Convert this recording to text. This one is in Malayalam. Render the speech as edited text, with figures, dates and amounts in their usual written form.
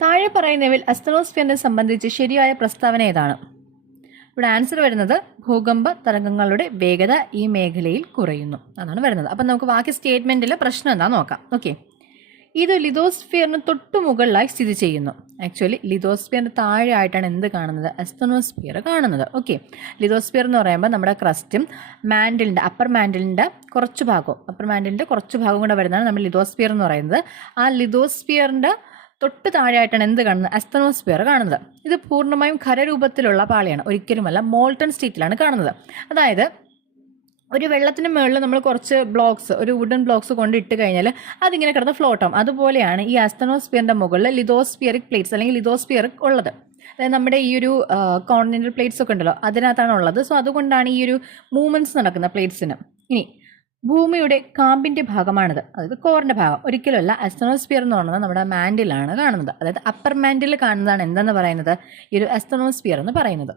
താഴെ പറയുന്നവയിൽ അസ്തനോസ്ഫിയറിനെ സംബന്ധിച്ച് ശരിയായ പ്രസ്താവന ഏതാണ്? ഇവിടെ ആൻസർ വരുന്നത് ഭൂകമ്പ തരംഗങ്ങളുടെ വേഗത ഈ മേഖലയിൽ കുറയുന്നു അതാണ് വരുന്നത്. അപ്പം നമുക്ക് ബാക്കി സ്റ്റേറ്റ്മെന്റിലെ പ്രശ്നം എന്താ നോക്കാം. ഓക്കെ, ഇത് ലിതോസ്ഫിയറിന് തൊട്ടു മുകളിലായി സ്ഥിതി ചെയ്യുന്നു. ആക്ച്വലി ലിതോസ്ഫിയറിന് താഴെ ആയിട്ടാണ് എന്ത് കാണുന്നത്? അസ്തനോസ്ഫിയർ കാണുന്നത്. ഓക്കെ, ലിതോസ്ഫിയർ എന്ന് പറയുമ്പോൾ നമ്മുടെ ക്രസ്റ്റും മാൻഡിലിൻ്റെ അപ്പർ മാൻഡിലിൻ്റെ കുറച്ച് ഭാഗവും കൂടെ വരുന്നതാണ് നമ്മൾ ലിതോസ്ഫിയർ എന്ന് പറയുന്നത്. ആ ലിതോസ്ഫിയറിൻ്റെ തൊട്ട് താഴെയായിട്ടാണ് എന്ത് കാണുന്നത്? അസ്തനോസ്ഫിയർ കാണുന്നത്. ഇത് പൂർണ്ണമായും ഖരരൂപത്തിലുള്ള പാളിയാണ്, ഒരിക്കലുമല്ല മോൾട്ടൺ സ്റ്റേറ്റിലാണ് കാണുന്നത്. അതായത് ഒരു വെള്ളത്തിന് മുകളിൽ നമ്മൾ കുറച്ച് ബ്ലോക്സ്, ഒരു വുഡൻ ബ്ലോക്സ് കൊണ്ട് ഇട്ട് കഴിഞ്ഞാൽ അതിങ്ങനെ കിടന്ന് ഫ്ലോട്ട് ആവും. അതുപോലെയാണ് ഈ അസ്തനോസ്ഫിയറിൻ്റെ മുകളിൽ ലിതോസ്ഫിയറിക് പ്ലേറ്റ്സ് അല്ലെങ്കിൽ ലിതോസ്ഫിയറിക് ഉള്ളത്. അതായത് നമ്മുടെ ഈ ഒരു കോണ്ടിനെൻ്റൽ പ്ലേറ്റ്സ് ഒക്കെ ഉണ്ടല്ലോ, അതിനകത്താണ് ഉള്ളത്. സോ അതുകൊണ്ടാണ് ഈ ഒരു മൂവ്മെൻറ്റ്സ് നടക്കുന്ന പ്ലേറ്റ്സിന്. ഇനി ഭൂമിയുടെ കാമ്പിൻ്റെ ഭാഗമാണിത്, അതായത് കോറിൻ്റെ ഭാഗം. ഒരിക്കലുമല്ല. അസ്തനോസ്ഫിയർ എന്ന് പറയുന്നത് നമ്മുടെ മാൻഡിലാണ് കാണുന്നത്. അതായത് അപ്പർ മാൻഡിൽ കാണുന്നതാണ് എന്തെന്ന് പറയുന്നത്? ഈ ഒരു അസ്തനോസ്ഫിയർ എന്ന് പറയുന്നത്.